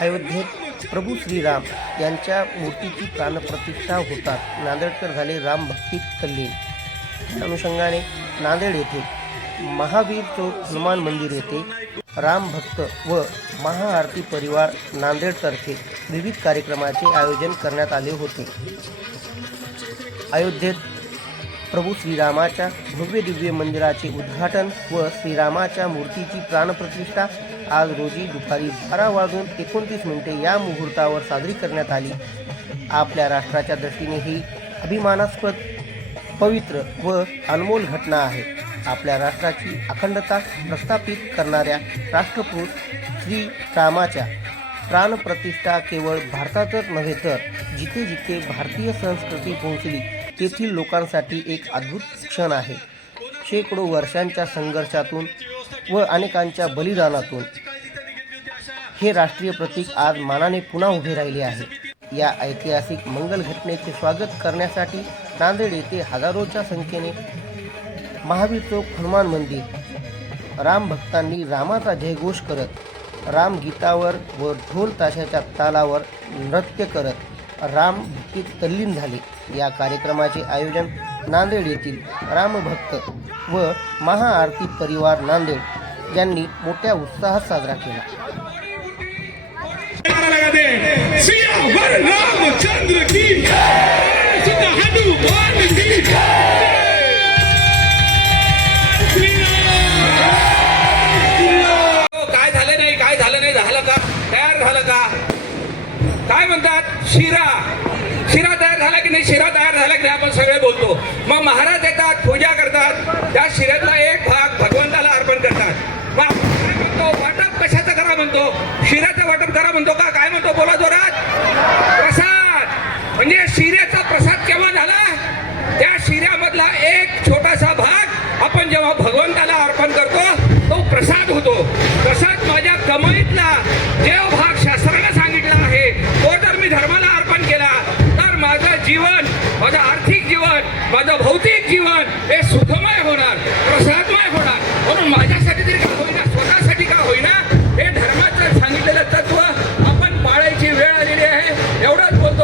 अयोध्येत प्रभू श्रीराम यांच्या मूर्तीची प्राणप्रतिष्ठा होतात. नांदेडकर झाले राम भक्तीत तल्लीन. त्या अनुषंगाने नांदेड येथे महावीर चौक हनुमान मंदिर येथे रामभक्त व महाआरती परिवार नांदेडतर्फे विविध कार्यक्रमाचे आयोजन करण्यात आले होते. अयोध्येत प्रभू श्रीरामाच्या भव्य दिव्य मंदिराचे उद्घाटन व श्रीरामाच्या मूर्तीची प्राणप्रतिष्ठा आज रोजी दुपारी बारा वाजून एकोणतीस मिनिटे या मुहूर्तावर साजरी करण्यात आली. आपल्या राष्ट्राच्या दृष्टीने ही अभिमानास्पद पवित्र व अनमोल घटना आहे. आपल्या राष्ट्राची अखंडता प्रस्थापित करणाऱ्या राष्ट्रपूत श्री रामाच्या प्राणप्रतिष्ठा केवळ भारतातच नव्हे तर जिथे जिथे भारतीय संस्कृती पोहोचली तेथील लोकांसाठी एक अद्भुत क्षण आहे. शेकडो वर्षांच्या संघर्षातून व अनेकांच्या बलिदानातून हे राष्ट्रीय प्रतीक आज मानाने पुन्हा उभे राहिले आहे. या ऐतिहासिक मंगल घटनेचे स्वागत करण्यासाठी नांदेड येथे हजारोच्या संख्येने महावीर चौक हनुमान मंदिर राम भक्तांनी रामाचा जयघोष करत राम गीतावर व ढोल ताशाच्या तालावर नृत्य करत राम भक्तीत तल्लीन झाले. या कार्यक्रमाचे आयोजन नांदेड येथील रामभक्त व महाआरती परिवार नांदेड यांनी मोठ्या उत्साहात साजरा केला. झालं का? तयार झालं का? काय म्हणतात? शिरा. शिरा तयार झाला की नाही? शिरा तयार झाला की नाही? आपण सगळे बोलतो. मग महाराज म्हणतो शिऱ्याचं वाटप करा म्हणतो का? काय म्हणतो? बोला जोरात. प्रसाद. म्हणजे शिऱ्याचा प्रसाद केव्हा झाला? त्या शिऱ्यामधला एक छोटासा भाग आपण जेव्हा भगवंताला अर्पण करतो तो प्रसाद होतो. प्रसाद माझ्या कमाईतला जे भाग शास्त्राला सांगितला आहे तो जर मी धर्माला अर्पण केला तर माझं जीवन माझं आर्थिक जीवन माझं भौतिक जीवन हे सुखमय होणार प्रसादमय होणार. म्हणून माझ्यासाठी तरी स्वतःसाठी Забрать вот